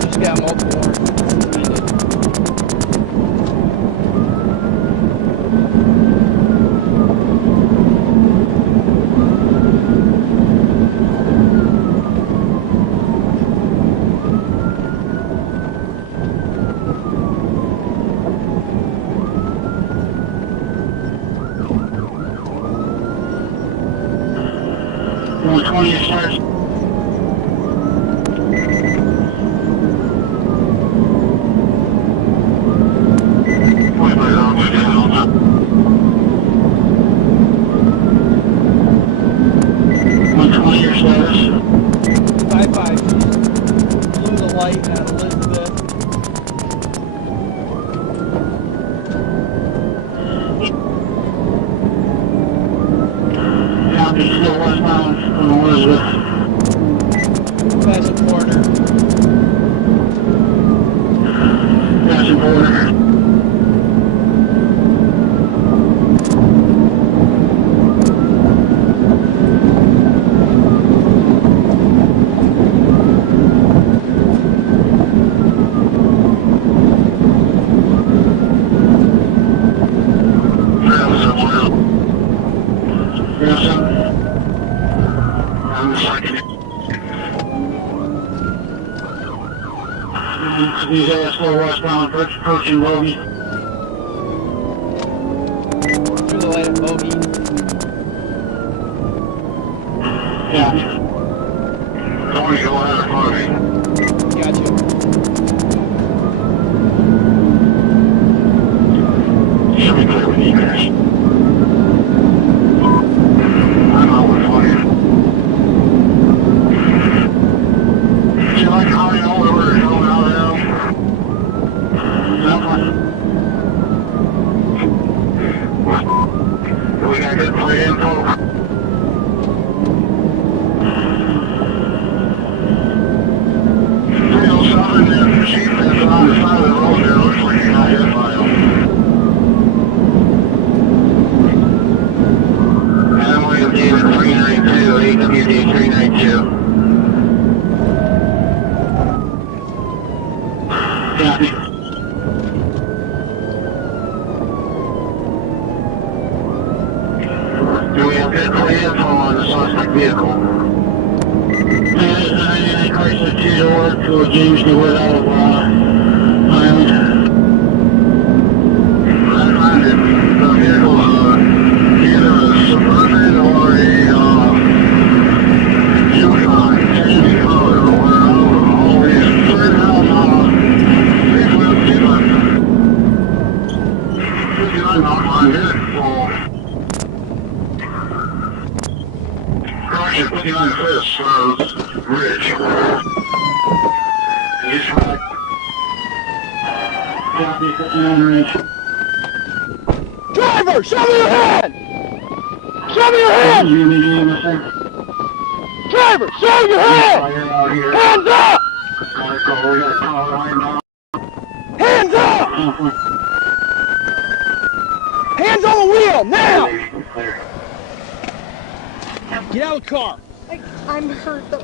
She's got multiple more. One 20 stars. Bye-bye. Blew the light out of Elizabeth. Copy, still westbound from Elizabeth. Passing border. Passing border. These still westbound, approaching Bogey. Through the light at Bogey. Yeah. Don't go out of Bogey. Gotcha. Should be clear with egress. I'm out with fire. You like how you know where we're going out now? We got good play info. Southern there, chief that's on the side of the road there, looks like you got hit by him. And William David 392, AWD 392. Copy. Do we have good play info on the suspect vehicle? And Chrysler 2-door to a James Newell out of Highland. I find it. The vehicle's either a Suburban or a Yukon, any color, or always third out on here. Caution, 59 fist, Rich. He's right. Copy, 59 Rich. Driver, show me your hand! Show me your hand! Driver, show your hand! Hands up! Hands up! Hands on the wheel, now! Get out of the car. I'm hurt, though.